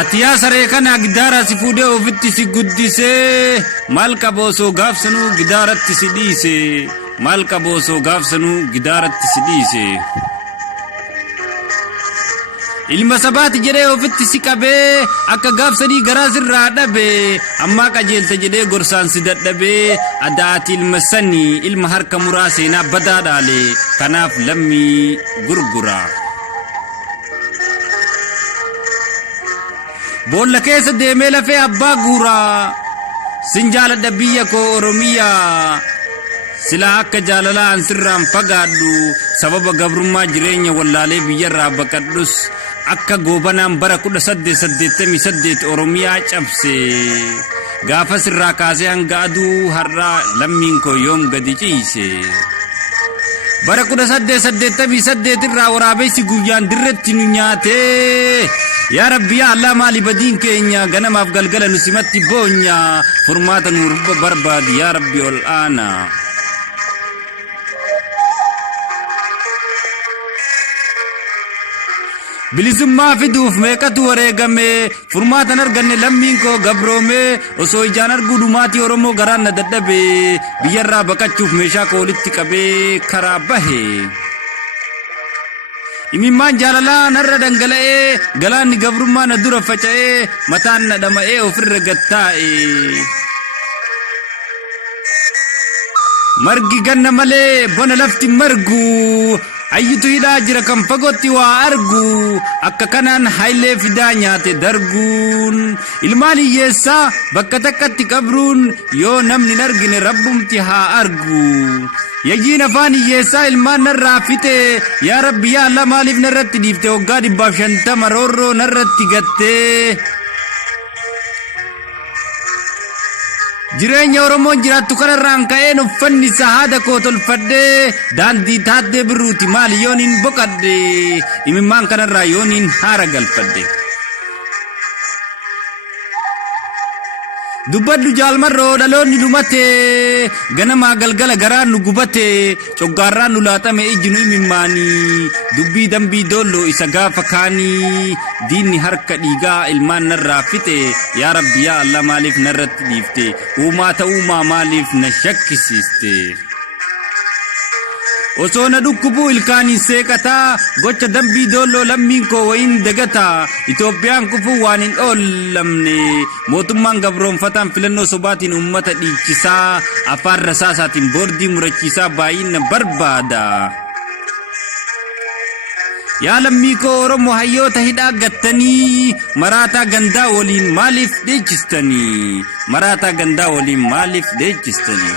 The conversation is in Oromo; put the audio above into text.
Atiyaa saree kana gidaara si fuudhee ofitti si guddisee maal qaboosoo gaafsanuu gidaaratti si dhiise maal qaboosoo gaafsanuu gidaaratti si dhiise. Ilma sabaati jedhee ofitti si qabee akka gaafsanii garaa sirraa dhabee ammaa qajeelta jedhee gorsaan si dadhabee adaati ilma sanii ilma harka muraa seenaa badaa dhaale kanaaf lammii gurgura. Boolla keessa deemee lafee abbaa guuraa sin jaaladha biyya koo Oromiyaa silaa akka jaalalaan sirraan fagaadhu sababa gabrummaa jireenya wallaalee biyyarraa baqadhus akka goobanaan bara 1888 Oromiyaa cabse gaafa sirraa kaasee hanga aduu har'aa lammiin koo yoom gadi ciise. Bara 1888 irraa waraabessi guyyaan dirretti nu nyaatee yaa Rabbi yaa Allah maali badiin keenya ganamaaf galgala nu simatti boonya furmaata nu barbaadi yaa Rabbi ol aana. Bilisummaa fiduuf meeqatu wareegame furmaatan arganne lammiin koo gabroome osoo ijaan arguu dhumaatii Oromoo garaan na dadhabe biyyarraa baqachuuf meeshaa koo walitti qabee karaa bahe. Imimmaan jaalalaa narra dhangala'ee galaanni gabrummaa na dura faca'ee mataan na dhama'ee ofirra gattaa'e. Margi ganna malee bona lafti margu ayyutu hidhaa jira kan fagootti waa argu akka kanaan hailee fidaa nyaate darguun ilmaan hiyyeessaa bakka takkatti qabruun yoo namni hin argine rabbumti haa argu. Yajiin afaan hiyyeessaa ilmaan narraa fite yaa Rabbi yaa Allah maaliif narratti dhiifte waggaa 150 roorroo narratti gattee. Jireenya Oromoon jiraattu kanarraan ka'een uffanni sahaada koo tolfadhee daandii taaddee birruuti maali yooniin boqadhe imimmaan kanarraa yooniin haara galfadhe. Dubbaddu jaalmarroo dhaloonni dhumate ganamaa galgala garaan nu gubate coggaarraan nu laaxame ijji nu imimmaanii dubbii dambii doolloo isa gaafa kaanii diinni harka dhiigaa ilmaan narraa fite yaa Rabbi yaa Allah maaliif narratti dhiifte uumaa ta'uumaa maaliif na shakkisiiste. Osoo na dhukkubuu ilkaaniin seeqataa gocha dambii doolloo lammiin koo wayin dagataa Itoophiyaan kufuu waan hin oollamne mootummaan gabroonfataan filannoo sobaatiin uummata dhiichisaa afaan rasaasaatiin boordii murachiisaa baay'ina barbaada. Yaa lammii koo Oromoo hayyoota hidhaa gattanii maraataa gandaa waliin maaliif dheechistanii maraataa gandaa waliin maaliif dheechistanii.